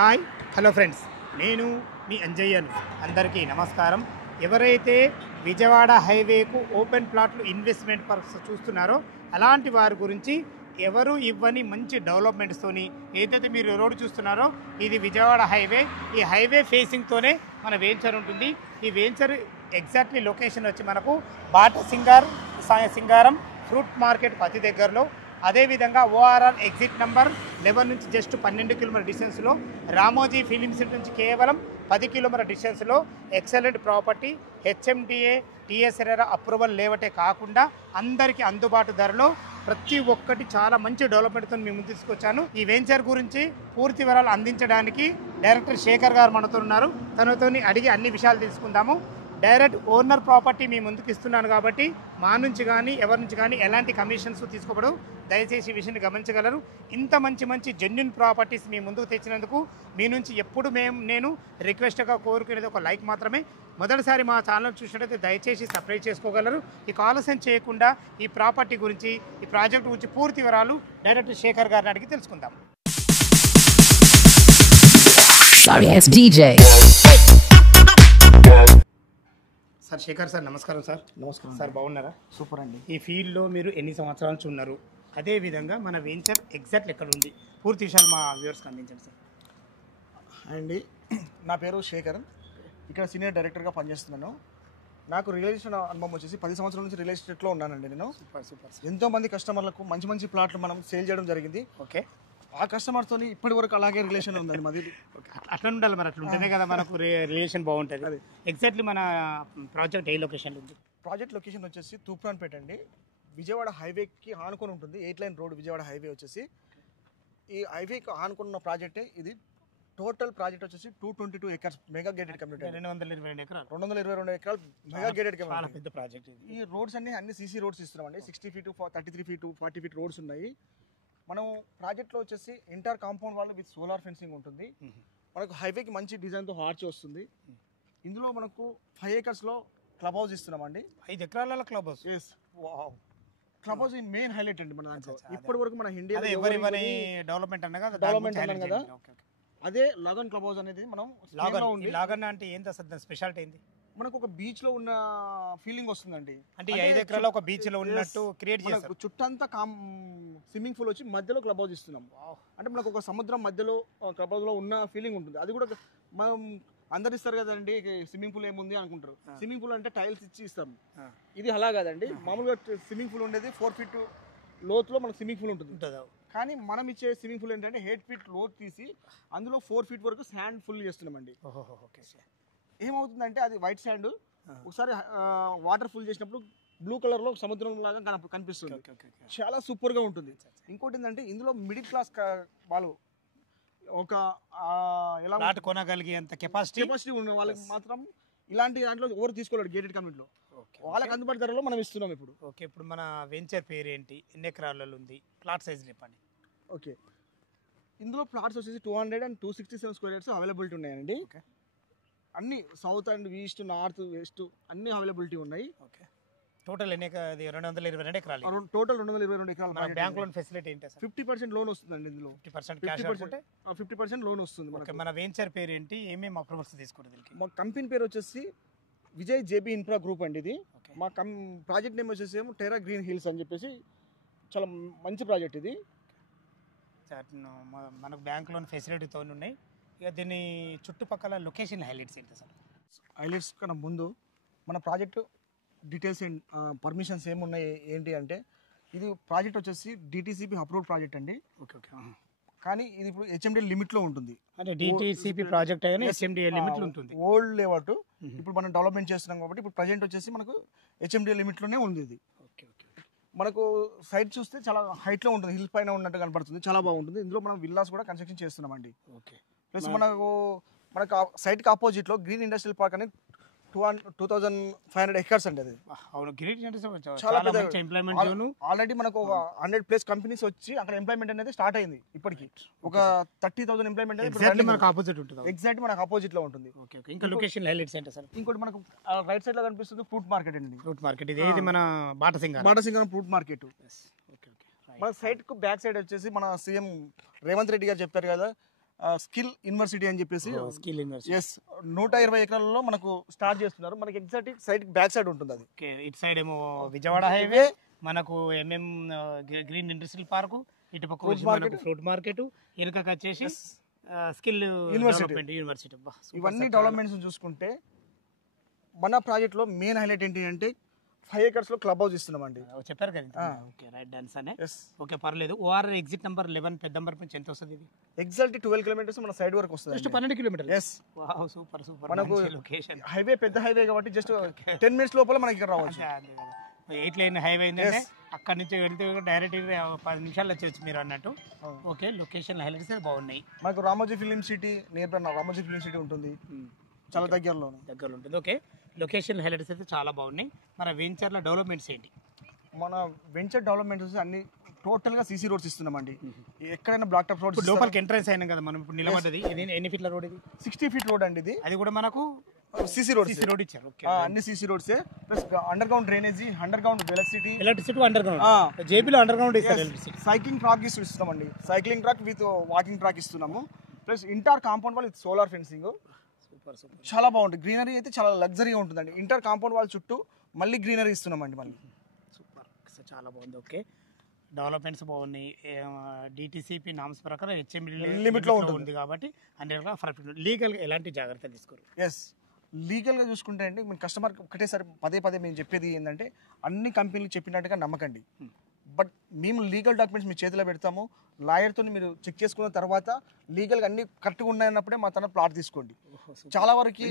Hi hello friends, నేను మీ అంజయ్యను. అందరికీ నమస్కారం. ఎవరైతే విజయవాడ హైవేకు ఓపెన్ ప్లాట్లు ఇన్వెస్ట్మెంట్ పర్పస్ చూస్తున్నారో అలాంటి వారి గురించి ఎవరు ఇవ్వని మంచి డెవలప్మెంట్స్తోని ఏదైతే మీరు రోడ్డు చూస్తున్నారో ఇది విజయవాడ హైవే. ఈ హైవే ఫేసింగ్తోనే మన వెంచర్ ఉంటుంది. ఈ వెంచర్ ఎగ్జాక్ట్లీ లొకేషన్ వచ్చి మనకు బాట సింగారం ఫ్రూట్ మార్కెట్ అతి దగ్గరలో, అదేవిధంగా ఓఆర్ఆర్ ఎగ్జిట్ నెంబర్ 11 నుంచి జస్ట్ 12 కిలోమీటర్ డిస్టెన్స్లో, రామోజీ ఫిలిం సిటీ నుంచి కేవలం 10 కిలోమీటర్ డిస్టెన్స్లో excellent property. HMDA TSR approval లేవటే కాకుండా అందరికీ అందుబాటు ధరలో ప్రతి ఒక్కటి చాలా మంచి డెవలప్మెంట్తో మేము ముందు తీసుకొచ్చాను. ఈ వెంచర్ గురించి పూర్తి వివరాలు అందించడానికి డైరెక్టర్ శేఖర్ గారు మనతో ఉన్నారు. తనతో అడిగి అన్ని విషయాలు తెలుసుకుందాము. డైరెక్ట్ ఓనర్ ప్రాపర్టీ మీ ముందుకు ఇస్తున్నాను కాబట్టి మా నుంచి కానీ ఎవరి నుంచి కానీ ఎలాంటి కమిషన్స్ తీసుకోబడవు. దయచేసి ఈ విషయాన్ని గమనించగలరు. ఇంత మంచి జెన్యున్ ప్రాపర్టీస్ మీ ముందుకు తెచ్చినందుకు మీ నుంచి ఎప్పుడు నేను రిక్వెస్ట్గా కోరుకునేది ఒక లైక్ మాత్రమే. మొదటిసారి మా ఛానల్ చూసినట్టయితే దయచేసి సబ్స్క్రైబ్ చేసుకోగలరు. ఈ ఆలస్యం చేయకుండా ఈ ప్రాపర్టీ గురించి, ఈ ప్రాజెక్ట్ గురించి పూర్తి వివరాలు డైరెక్టర్ శేఖర్ గారిని అడిగి తెలుసుకుందాం. సార్ శేఖర్ సార్, నమస్కారం సార్. నమస్కారం సార్, బాగున్నారా? సూపర్ అండి. ఈ ఫీల్డ్లో మీరు ఎన్ని సంవత్సరాల నుంచి ఉన్నారు? అదేవిధంగా మన వెంచర్ ఎగ్జాక్ట్ ఎక్కడ ఉంది? పూర్తి విషయాలు మా వ్యూవర్స్కి అందించండి సార్. అండి, నా పేరు శేఖర్, ఇక్కడ సీనియర్ డైరెక్టర్గా పనిచేస్తున్నాను. నాకు రియల్ ఎస్టేట్ అనుభవం వచ్చేసి 10 సంవత్సరాల నుంచి రియల్ ఎస్టేట్లో ఉన్నానండి. నేను సూపర్. ఎంతోమంది కస్టమర్లకు మంచి ప్లాట్లు మనం సేల్ చేయడం జరిగింది. ఓకే. ఆ కస్టమర్తో ఇప్పటి వరకు అలాగే రిలేషన్ ఉందండి మాది. అట్లా ఉండాలి మరి, అట్లా ఉంటేనే కదా మనకు రిలేషన్ బాగుంటుంది. అది ఎగ్జాక్ట్లీ మన ప్రాజెక్ట్ ఏ లొకేషన్లో ఉంది? ప్రాజెక్ట్ లొకేషన్ వచ్చేసి తూప్రాన్పేట అండి. విజయవాడ హైవేకి ఆనుకొని ఉంటుంది. 8 లైన్ రోడ్ విజయవాడ హైవే వచ్చేసి. ఈ హైవేకి ఆనుకున్న ప్రాజెక్టే ఇది. టోటల్ ప్రాజెక్ట్ వచ్చేసి 222 ఎకర్స్ మెగా గేటెడ్ కమ్యూనిటీ. 222 ఎకరాలు. 222 ఎకరాలు మెగా గేటెడ్ కమ్యూనిటీ. పెద్ద ప్రాజెక్ట్. ఈ రోడ్స్ అన్ని సీసీ రోడ్స్ ఇస్తున్నామండి. 60 ఫీట్ 33 ఫీట్ 40 ఫీట్ రోడ్స్ ఉన్నాయి. మనం ప్రాజెక్ట్లో వచ్చేసి ఇంటర్ కాంపౌండ్ వాళ్ళు విత్ సోలార్ ఫెన్సింగ్ ఉంటుంది. మనకు హైవేకి మంచి డిజైన్తో ఆర్చ్ వస్తుంది. ఇందులో మనకు 5 ఎకర్స్లో క్లబ్ హౌస్ ఇస్తున్నామండి. 5 ఎకరాల club house. Yes, club house main highlight అండి మన దాంట్లో. ఇప్పటి వరకు మన ఇండియా డెవలప్మెంట్ అన్నాను కదా, అదే లాగన్ క్లబ్ హౌస్ అనేది మనం లాగన్ అంటే ఏంటి అసలు స్పెషాలిటీ ఏంది? మనకు ఒక బీచ్ లో ఉన్న ఫీలింగ్ వస్తుందండి. అంటే 5 ఎకరాల ఒక బీచ్ లో ఉన్నట్టు క్రియేట్ చేస్తారు. చుట్టంతా స్విమ్మింగ్ పూల్ వచ్చి మధ్యలో క్లబ్ హౌస్ ఇస్తున్నాం. అంటే మనకు ఒక సముద్రం మధ్యలో క్లబ్ హౌస్ లో ఉన్న ఫీలింగ్ ఉంటుంది. అది కూడా మనం అందరు ఇస్తారు కదండి, స్విమ్మింగ్ పూల్ ఏముంది అనుకుంటారు. స్విమ్మింగ్ పూల్ అంటే టైల్స్ ఇచ్చి ఇస్తాం. ఇది అలా కాదండి. మామూలుగా స్విమ్మింగ్ పూల్ ఉండేది 4 ఫీట్ లోతులో మనకు స్విమ్మింగ్ పూల్ ఉంటుంది. కానీ మనం ఇచ్చే స్విమ్మింగ్ పూల్ ఏంటంటే 8 ఫీట్ లోతు తీసి అందులో 4 ఫీట్ వరకు శాండ్ ఫుల్ చేస్తున్నామండి. ఏమవుతుందంటే అది వైట్ శాండ్ ఒకసారి వాటర్ ఫుల్ చేసినప్పుడు బ్లూ కలర్ లో సముద్రం లాగా కనిపిస్తుంది. చాలా సూపర్ గా ఉంటుంది. ఇంకోటి ఏంటంటే ఇందులో మిడిల్ క్లాస్ వాళ్ళు ఒక ఎలా కొనగలిగేంత కెపాసిటీ ఉన్న వాళ్ళకి మాత్రం ఇలాంటి దాంట్లో ఎవరు తీసుకోలేరు. గేటెడ్ కమ్యూనిటీలో వాళ్ళకి అందుబాటు ధరలో మనం ఇస్తున్నాం ఇప్పుడు. ఓకే, ఇప్పుడు మన వెంచర్ పేరు ఏంటి? ఎన్ని ఎకరాలలో ఉంది? ప్లాట్ సైజ్ చెప్పండి. ఓకే, ఇందులో ప్లాట్స్ వచ్చేసి 200 and 267 స్క్వేర్ యార్డ్స్ అవైలబిలిటీ ఉన్నాయండి. అన్ని south and east, north, west అన్ని అవైలబిలిటీ ఉన్నాయి. ఓకే, టోటల్ 222 ఎకరాలు. టోటల్ 222 ఎకరాలు. బ్యాంక్ లోన్ ఫెసిలిటీ ఏంటి సార్? 50% లోన్ వస్తుందండి. ఇందులో 50% లోన్ వస్తుంది. మన వెంచర్ పేరు ఏంటి? ఏమేమి అప్రూవల్స్ తీసుకుంటుంది? మా కంపెనీ పేరు వచ్చేసి విజయ్ జేబీ ఇన్ఫ్రా గ్రూప్ అండి. ఇది మా ప్రాజెక్ట్ నేమ్ వచ్చేసి టెరా గ్రీన్ హిల్స్ అని చెప్పేసి చాలా మంచి ప్రాజెక్ట్ ఇది. మనకు బ్యాంక్ లోన్ ఫెసిలిటీతో ఉన్నాయి. ఇక దీని చుట్టుపక్కల లొకేషన్ హైలైట్స్ ఏంటి సార్? హైలైట్స్ కన్నా ముందు మన ప్రాజెక్టు డీటెయిల్స్ పర్మిషన్స్ ఏమున్నాయి ఏంటి అంటే, ఇది ప్రాజెక్ట్ వచ్చేసి డిటిసిపి అప్రూవ్డ్ ప్రాజెక్ట్ అండి. ఓకే. కానీ ఇది ఇప్పుడు హెచ్ఎండి లిమిట్లో ఉంటుంది. అంటే డిటిసిపి ప్రాజెక్ట్ అయినా హెచ్ఎండి లిమిట్లో ఉంటుంది. ఓల్డ్ లేఅవుట్ ఇప్పుడు మనం డెవలప్మెంట్ చేస్తున్నాం కాబట్టి ఇప్పుడు ప్రజెంట్ వచ్చేసి మనకు హెచ్ఎండి లిమిట్లోనే ఉంది ఇది. మనకు సైట్ చూస్తే చాలా హైట్లో ఉంటుంది, హిల్ పైన ఉన్నట్టు కనపడుతుంది. చాలా బాగుంటుంది. ఇందులో మనం విల్లాస్ కూడా కన్స్ట్రక్షన్ చేస్తున్నామండి. ఓకే. ప్లస్ మనకు సైట్కి ఆపోజిట్లో గ్రీన్ ఇండస్ట్రియల్ పార్క్ అని 2500 ఎకర్స్ అండి. అది చాలా పెద్ద ఎంప్లాయ్మెంట్ జోన్. ఆల్రెడీ మనకు ఒక 100+ కంపెనీస్ వచ్చి అక్కడ ఎంప్లాయ్మెంట్ అనేది స్టార్ట్ అయింది. ఇప్పటికి ఒక 30,000 ఎంప్లాయ్మెంట్ మనకు ఆపోజిట్ ఉంటుంది. ఎగ్జాక్ట్ మనకు ఆపోజిట్ లో ఉంటుంది. ఇంకా లొకేషన్ హైలైట్స్ ఏంటి సార్? ఇంకోటి మనకు రైట్ సైడ్ లో కనిపిస్తుంది ఫ్రూట్ మార్కెట్ అండి. ఫ్రూట్ మార్కెట్ ఇది మన బాటసింగరం ఫ్రూట్ మార్కెట్. మన సైట్ కు బ్యాక్ సైడ్ వచ్చేసి మన సీఎం రేవంత్ రెడ్డి గారు చెప్పారు కదా, స్కిల్ యూనివర్సిటీ అని చెప్పేసి స్కిల్ యూనివర్సిటీ. ఎస్ 120 ఎకరాలలో మనకు స్టార్ట్ చేస్తున్నారు. మనకి ఎగ్జాక్ట్ సైడ్ బ్యాక్ సైడ్ ఉంటుంది అది. ఓకే, ఇటు సైడ్ ఏమో విజయవాడ హైవే, మనకు గ్రీన్ ఇండస్ట్రియల్ పార్క్, ఇటు పక్క ఫ్రూట్ మార్కెట్, వెనుకకు వచ్చేసి స్కిల్ యూనివర్సిటీ. ఇవన్నీ డెవలప్మెంట్స్ చూసుకుంటే మన ప్రాజెక్ట్ లో మెయిన్ హైలైట్ ఏంటి అంటే 5 acres లో క్లబ్ హౌస్ ఇస్తున్నామండి. చెప్పారు కదా. ఓకే, రైట్ డాన్స్ అనే. ఓకే, పర్లేదు. ఓఆర్ ఎగ్జిట్ నెంబర్ 11 పెద్దంబర్ నుంచి ఎంత వస్తుంది ఇది? ఎగ్జాక్ట్ 12 kilometers మన సైడ్ వరకు వస్తుంది. Just 12 kilometers. yes wow, super super. మనకు లొకేషన్ హైవే, పెద్ద హైవే కాబట్టి జస్ట్ 10 minutes లోపల మనకి ఇక్కడ రావచ్చు. 8 lane హైవే ఏంటంటే అక్కడ నుంచి వెళ్తే డైరెక్ట్ 10 నిమిషాలు వచ్చేసి మీరు అన్నట్టు. ఓకే, లొకేషన్ హైలైట్స్ బాగున్నాయి. మనకు Ramoji film city near by Ramoji film city ఉంటుంది, చాలా దగ్గరలో ఉంటుంది. ఓకే, లొకేషన్ హైలైట్స్ అయితే చాలా బాగున్నాయి. మన వెంచర్ల డెవలప్మెంట్స్ ఏంటి? మన వెంచర్ డెవలప్మెంట్స్ అన్ని టోటల్ గా సీసీ రోడ్స్ ఇస్తున్నామండి. ఎక్కడైనా బ్లాక్ టాప్ రోడ్. లోపలికి ఎంట్రన్స్ అయినా కదా మనం ఇప్పుడు నిలబడ్డది. ఎన్ని ఫీట్ల రోడ్ ఇది? 60 feet రోడ్ అండి ఇది. అది కూడా మనకు సీసీ రోడ్ ఇచ్చారు. అన్ని CC roads plus underground drainage, underground electricity underground. జేపీలో అండర్ గ్రౌండ్ సైక్లింగ్ ట్రాక్ ఇస్తున్నామండి. Cycling track with walking track ఇస్తున్నాము. Plus inter compound wall with solar fencing. చాలా బాగుంటుంది. గ్రీనరీ అయితే చాలా లగ్జరీగా ఉంటుందండి. ఇంటర్ కాంపౌండ్ వాల్ చుట్టూ మళ్ళీ గ్రీనరీ ఇస్తున్నామండి మళ్ళీ. సూపర్, చాలా బాగుంది. ఓకే, డెవలప్మెంట్స్ బాగున్నాయి. డిటిసిపి నామ్స్ ప్రకారం హెచ్ఎండి లిమిట్లో ఉంటుంది కాబట్టి అన్ని లీగల్గా ఎలాంటి జాగ్రత్తలు తీసుకోరు. ఎస్, లీగల్గా చూసుకుంటే అండి మీ కస్టమర్ ఒకటేసారి పదే మేము చెప్పేది ఏంటంటే అన్ని కంపెనీలు చెప్పినట్టుగా నమ్మకండి. బట్ మేము లీగల్ డాక్యుమెంట్స్ మీ చేతిలో పెడతాము. లాయర్తో మీరు చెక్ చేసుకున్న తర్వాత లీగల్గా అన్ని కరెక్ట్గా ఉన్నాయన్నప్పుడే మా తన ప్లాట్ తీసుకోండి. చాలా వరకు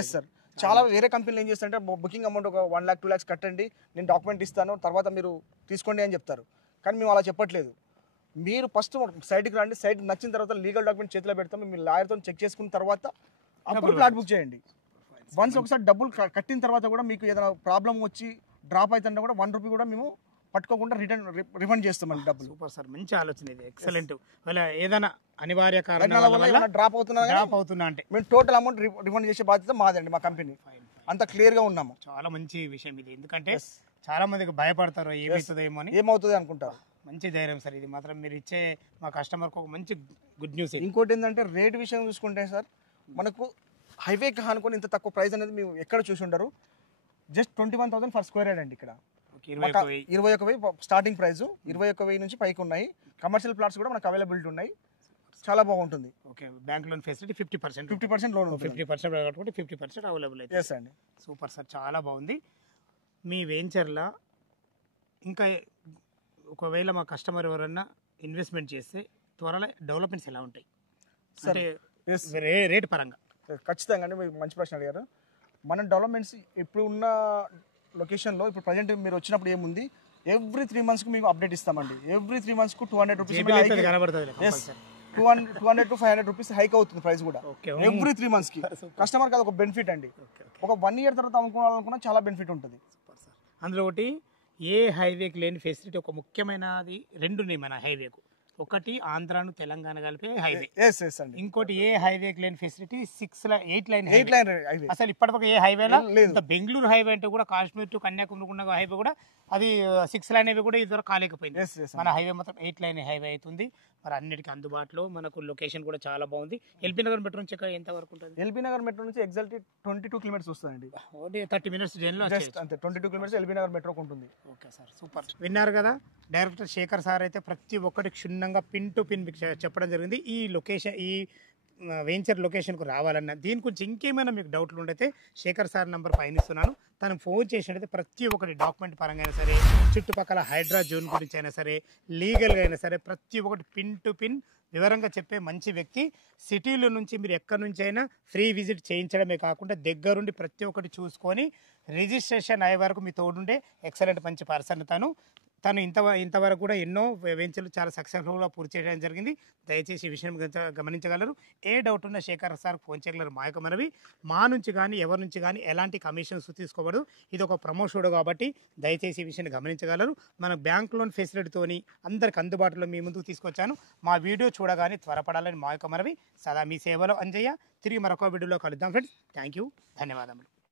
ఎస్ సార్, చాలా వేరే కంపెనీలు ఏం చేస్తారంటే బుకింగ్ అమౌంట్ ఒక 1 lakh 2 lakhs కట్టండి, నేను డాక్యుమెంట్ ఇస్తాను, తర్వాత మీరు తీసుకోండి అని చెప్తారు. కానీ మేము అలా చెప్పట్లేదు. మీరు ఫస్ట్ సైట్కి రండి, సైట్ నచ్చిన తర్వాత లీగల్ డాక్యుమెంట్ చేతిలో పెడతాము. మీరు లాయర్తో చెక్ చేసుకున్న తర్వాత అప్పుడు ప్లాట్ బుక్ చేయండి. వన్స్ ఒకసారి డబ్బులు కట్టిన తర్వాత కూడా మీకు ఏదైనా ప్రాబ్లం వచ్చి డ్రాప్ అవుతుంటే కూడా 1 rupee కూడా మేము పట్టుకోకుండా రిఫండ్ చేస్తామండి డబ్బులు. సూపర్ సార్, మంచి ఆలోచన ఇది. ఎక్సలెంట్. ఏదైనా అనివార్య కారణాల వల్ల డ్రాప్ అవుతున్నా అంటే మేము టోటల్ అమౌంట్ రిఫండ్ చేసే బాధ్యత మాదండి. మా కంపెనీ అంత క్లియర్ గా ఉన్నాము. చాలా మంచి విషయం ఇది. ఎందుకంటే చాలా మందికి భయపడతారు ఏమవుతుందేమో అని, ఏమవుతుంది అనుకుంటారు. మంచి ధైర్యం సార్ ఇది మాత్రం. మీరు ఇచ్చే మా కస్టమర్కి ఒక మంచి గుడ్ న్యూస్. ఇంకోటి ఏంటంటే రేట్ విషయం చూసుకుంటే సార్, మనకు హైవే అనుకుని ఇంత తక్కువ ప్రైస్ అనేది మేము ఎక్కడ చూసి ఉండరు. జస్ట్ 21,000 per square yard అండి. ఇక్కడ 21,000 స్టార్టింగ్ ప్రైస్. 21,000 నుంచి పైకి ఉన్నాయి. కమర్షియల్ ప్లాట్స్ కూడా మనకు అవైలబిలిటీ ఉన్నాయి. చాలా బాగుంటుంది. Okay, bank loan facility 50% loan 50% కాబట్టి 50% అవైలబుల్ అయితే. ఎస్ అండి. సూపర్ సార్, చాలా బాగుంది. మీ వెంచర్లో ఇంకా ఒకవేళ మా కస్టమర్ ఎవరన్నా ఇన్వెస్ట్మెంట్ చేస్తే త్వరలో డెవలప్మెంట్స్ ఎలా ఉంటాయి అంటే రేట్ పరంగా? ఖచ్చితంగా అండి, మీరు మంచి ప్రశ్న అడిగారు. మన డెవలప్మెంట్స్ ఇప్పుడు ఉన్న లొకేషన్లో ఇప్పుడు ప్రజెంట్ మీరు వచ్చినప్పుడు ఏముంది, ఎవ్రీ 3 months మీకు అప్డేట్ ఇస్తామండి. Every 3 months 200 rupees 200 to 500 rupees hike అవుతుంది ప్రైస్ కూడా ఎవ్రీ 3 months కి. కస్టమర్ కి అది ఒక బెనిఫిట్ అండి. ఒక 1 year తర్వాత అమ్ముకోవాలనుకున్నా చాలా బెనిఫిట్ ఉంటుంది. అందులో ఒకటి ఏ హైవేకి లేని ఫెసిలిటీ ఒక ముఖ్యమైనది 2 ఉన్నాయి మన హైవేకు. ఒకటి ఆంధ్రాను తెలంగాణ కలిపే హైవే. ఇంకోటి ఏ హైవేకి లేని ఫెసిలిటీ 8 lane హైవే. అసలు ఇప్పటివరకు ఏ హైవేలో బెంగళూరు హైవే అంటే కూడా కాశ్మీర్ టు కన్యాకుమారి ఉన్న హైవే కూడా అది 6 lane హైవే కూడా ఇదివరకు కాలేకపోయింది. మన హైవే మాత్రం 8 lane హైవే అవుతుంది. మరి అన్నిటికీ అందుబాటులో మనకు లొకేషన్ కూడా చాలా బాగుంది. ఎల్బీ నగర్ మెట్రో నుంచి ఎంత వరకు ఉంటుంది? ఎల్బీ నగర్ మెట్రో నుంచి ఎగ్జాక్ట్ 22 kilometers వస్తుందండి. 30 minutes జర్నీలో అంతే 22 kilometers ఎల్బీ నగర్ మెట్రోకి ఉంటుంది. Okay sir, super. విన్నారు కదా, డైరెక్టర్ శేఖర్ సార్ అయితే ప్రతి ఒక్కటి క్షుణ్ణంగా పిన్ టు పిన్ చెప్పడం జరిగింది. ఈ లొకేషన్, ఈ వెంచర్ లొకేషన్కు రావాలన్నా దీని గురించి ఇంకేమైనా మీకు డౌట్లు ఉండైతే శేఖర్ సార్ నెంబర్ పైన ఇస్తున్నాను. తను ఫోన్ చేసినట్టయితే ప్రతి ఒక్కటి డాక్యుమెంట్ పరంగా అయినా సరే, చుట్టుపక్కల హైడ్రా జోన్ గురించి అయినా సరే, లీగల్గా అయినా సరే ప్రతి ఒక్కటి పిన్ టు పిన్ వివరంగా చెప్పే మంచి వ్యక్తి. సిటీలో నుంచి మీరు ఎక్కడి నుంచి అయినా ఫ్రీ విజిట్ చేయించడమే కాకుండా దగ్గరుండి ప్రతి ఒక్కటి చూసుకొని రిజిస్ట్రేషన్ అయ్యే వరకు మీ తోడుండే ఎక్సలెంట్ మంచి పర్సన్ తను ఇంతవరకు కూడా ఎన్నో వెంచర్లు చాలా సక్సెస్ఫుల్గా పూర్తి చేయడం జరిగింది. దయచేసి ఈ విషయం గమనించగలరు. ఏ డౌట్ ఉన్నా శేఖర్ సార్కి ఫోన్ చేయగలరు. మా యొక్క మనవి, మా నుంచి కానీ ఎవరి నుంచి కానీ ఎలాంటి కమిషన్స్ తీసుకోబడదు. ఇది ఒక ప్రమోషన్ కాబట్టి దయచేసి ఈ విషయాన్ని గమనించగలరు. మన బ్యాంక్ లోన్ ఫెసిలిటీతోని అందరికి అందుబాటులో మీ ముందుకు తీసుకొచ్చాను. మా వీడియో చూడగానే త్వరపడాలని మా యొక్క మనవి. సదా మీ సేవలో అంజయ్య. తిరిగి మరొక వీడియోలో కలుద్దాం ఫ్రెండ్స్. థ్యాంక్ యూ, ధన్యవాదములు.